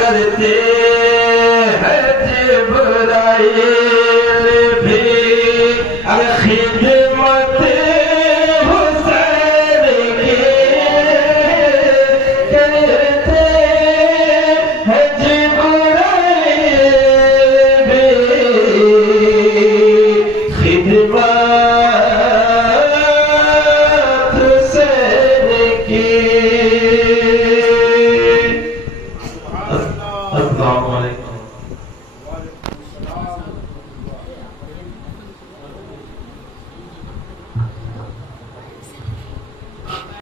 करते हैं जिब्राइल भी खिदमत हुसैन की करते हैं जिब्राइल भी खिदमत हुसैन की। अस्सलाम वालेकुम।